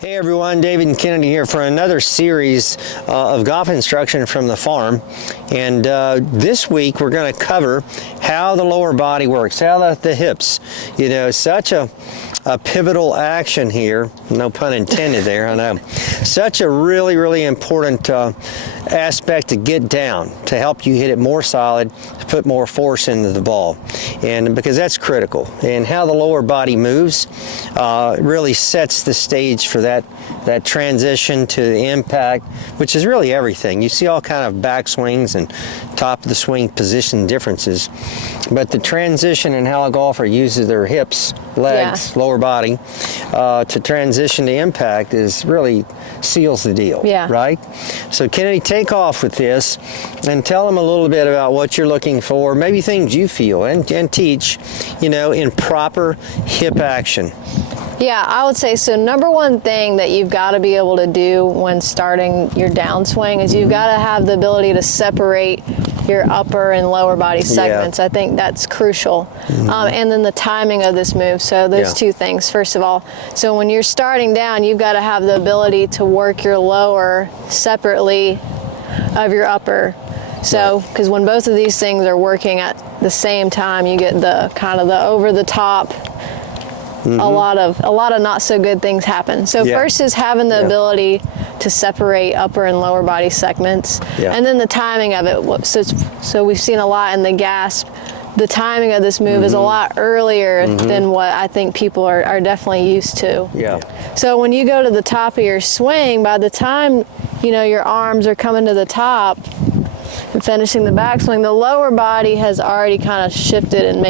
Hey everyone, David and Kennedy here for another series of golf instruction from the farm. And this week we're going to cover how the lower body works, how the hips, such a pivotal action here, no pun intended there, I know. Such a really, really important aspect to get down, to help you hit it more solid, to put more force into the ball. And because that's critical. And how the lower body moves really sets the stage for that transition to the impact, which is really everything. You see all kind of back swings and top of the swing position differences, but the transition and how a golfer uses their hips, legs, lower body to transition to impact is really seals the deal, right? So Kennedy, take off with this and tell them a little bit about what you're looking for, maybe things you feel, and teach, in proper hip action. Yeah, I would say so. Number one thing that you've got to be able to do when starting your downswing is you've got to have the ability to separate your upper and lower body segments. I think that's crucial. And then the timing of this move. So those two things, first of all. So when you're starting down, you've got to have the ability to work your lower separately of your upper. So, because when both of these things are working at the same time, you get the kind of the over the top. A lot of not so good things happen. So first is having the ability to separate upper and lower body segments, and then the timing of it. So we've seen a lot in the gasp. The timing of this move is a lot earlier than what I think people are definitely used to. So when you go to the top of your swing, by the time your arms are coming to the top and finishing the backswing, the lower body has already kind of shifted and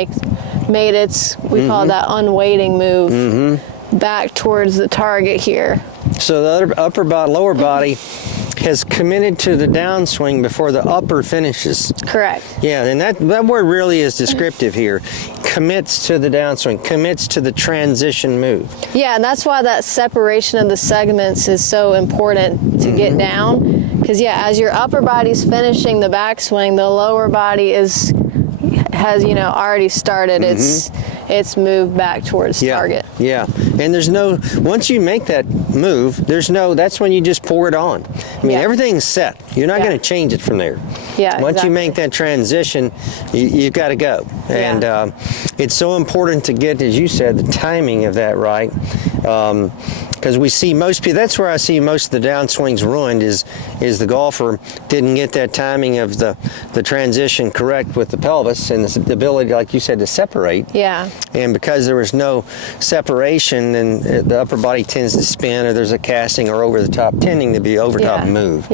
made its, we call it that unweighting move back towards the target here. So the lower body has committed to the downswing before the upper finishes. Correct. Yeah, and that word really is descriptive here. Commits to the downswing, commits to the transition move. Yeah, and that's why that separation of the segments is so important to get down. Because as your upper body's finishing the backswing, the lower body has already started its move back towards target. Yeah, and once you make that move, that's when you just pour it on. I mean, everything's set. You're not going to change it from there. Once you make that transition, you've got to go. And it's so important to get, as you said, the timing of that right. Because we see most people, that's where I see most of the downswings ruined is the golfer didn't get that timing of the transition correct with the pelvis and the ability, like you said, to separate. And because there was no separation, then the upper body tends to spin, or there's a casting or over the top, tending to be over top move.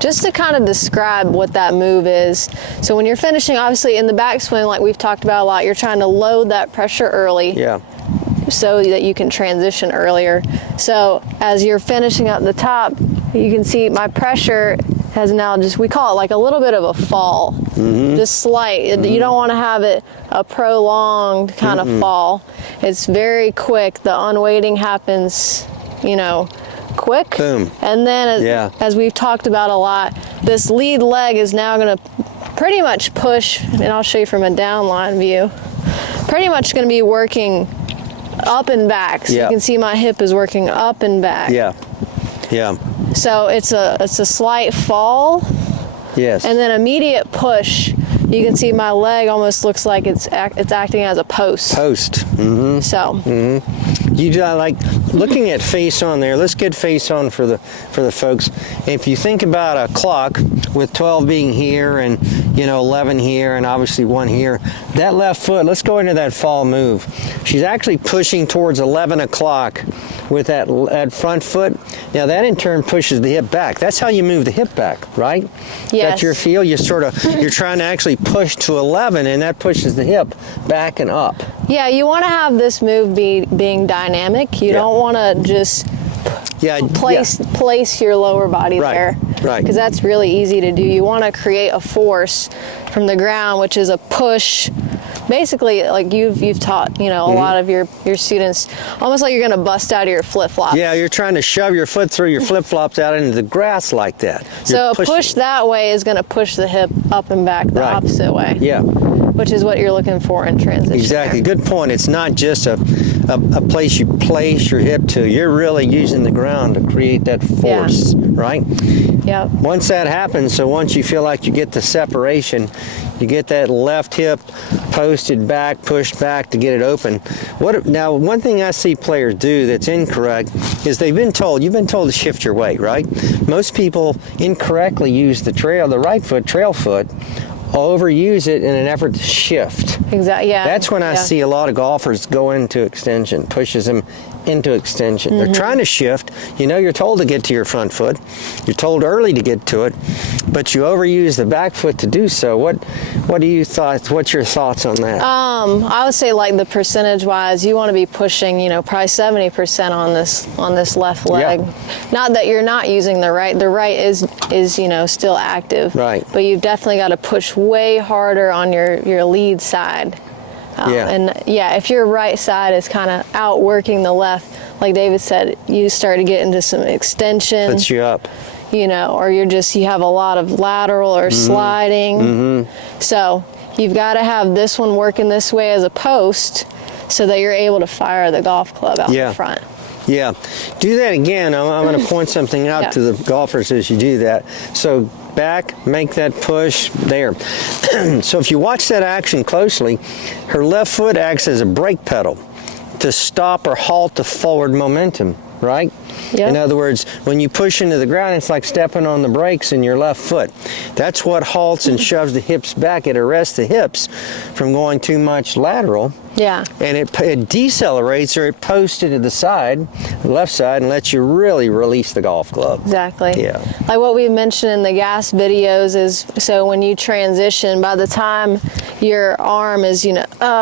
Just to kind of describe what that move is. So when you're finishing, obviously in the backswing, like we've talked about a lot, you're trying to load that pressure early. So that you can transition earlier. So as you're finishing up the top, you can see my pressure has now we call it like a little bit of a fall, just slight. You don't want to have it a prolonged kind of fall. It's very quick. The unweighting happens, quick. Boom. And then as we've talked about a lot, this lead leg is now going to pretty much push, and I'll show you from a downline view, pretty much going to be working up and back. So you can see my hip is working up and back. So it's a slight fall. And then immediate push. You can see my leg almost looks like it's acting as a post. So. You like looking at face on there. Let's get face on for the folks. If you think about a clock with 12 being here and 11 here and obviously 1 here, that left foot, let's go into that fall move. She's actually pushing towards 11 o'clock with that front foot. Now that in turn pushes the hip back. That's how you move the hip back, right? That's your feel. You're trying to actually push to 11, and that pushes the hip back and up. You want to have this move being dynamic. You don't want to just place your lower body there. Because that's really easy to do. You want to create a force from the ground, which is a push. Basically, like you've taught, a lot of your students, almost like you're going to bust out of your flip-flops. You're trying to shove your foot through your flip-flops out into the grass like that. So a push that way is going to push the hip up and back the opposite way. Which is what you're looking for in transition. Exactly. Good point. It's not just a a place you place your hip to. You're really using the ground to create that force, right? Yep. Once that happens, so once you feel like you get the separation, you get that left hip posted back, pushed back to get it open. Now, one thing I see players do that's incorrect is you've been told to shift your weight, right? Most people incorrectly use the right foot, trail foot, overuse it in an effort to shift. Exactly. Yeah. That's when I see a lot of golfers go into extension, pushes them into extension. They're trying to shift. You're told to get to your front foot. You're told early to get to it, but you overuse the back foot to do so. What's your thoughts on that? I would say, like, the percentage-wise, you want to be pushing, probably 70% on this left leg. Yeah. Not that you're not using the right. The right is still active. Right. But you've definitely got to push way harder on your lead side. If your right side is kind of outworking the left, like David said, you start to get into some extension. Puts you up. Or you have a lot of lateral or sliding. So you've got to have this one working this way as a post so that you're able to fire the golf club out in front. Yeah. Do that again. I'm going to point something out to the golfers as you do that. So back, make that push there. So if you watch that action closely, her left foot acts as a brake pedal to stop or halt the forward momentum, right? Yep. In other words, when you push into the ground, it's like stepping on the brakes in your left foot. That's what halts and shoves the hips back. It arrests the hips from going too much lateral. Yeah. And it decelerates, or it posts to the side, the left side, and lets you really release the golf club. Exactly. Yeah. Like what we mentioned in the gas videos is, so when you transition, by the time your arm is,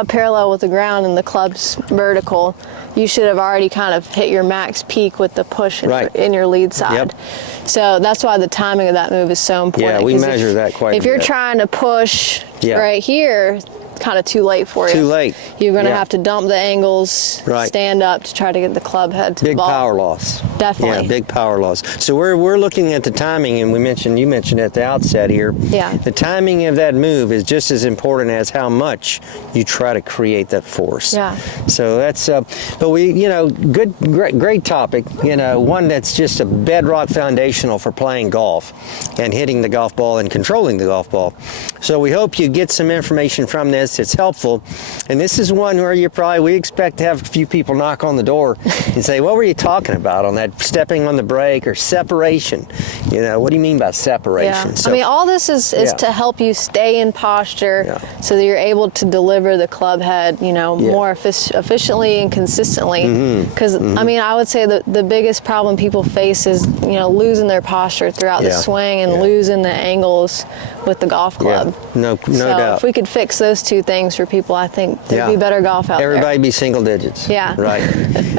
parallel with the ground and the club's vertical, you should have already kind of hit your max peak with the push in your lead side. Yep. So that's why the timing of that move is so important. Yeah, we measure that quite a bit. If you're trying to push right here, kind of too late for you. Too late. You're going to have to dump the angles, stand up to try to get the club head to the ball. Big power loss. Definitely. Yeah, big power loss. So we're looking at the timing, and you mentioned at the outset here. Yeah. The timing of that move is just as important as how much you try to create that force. Yeah. So that's but great topic. One that's just a bedrock foundational for playing golf and hitting the golf ball and controlling the golf ball. So we hope you get some information from this. It's helpful, and this is one where we expect to have a few people knock on the door and say, "What were you talking about on that stepping on the brake or separation? What do you mean by separation?" Yeah. So, all this is to help you stay in posture so that you're able to deliver the club head, more efficiently and consistently. Because I would say the biggest problem people face is losing their posture throughout the swing and losing the angles with the golf club. No doubt. If we could fix those two things for people, I think there'd be better golf out there. Everybody be single digits. Yeah. Right.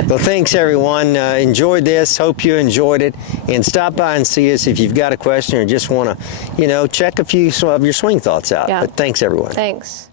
Well, thanks everyone. Enjoyed this. Hope you enjoyed it. And stop by and see us if you've got a question or just want to, check a few of your swing thoughts out. Yeah. But thanks everyone. Thanks.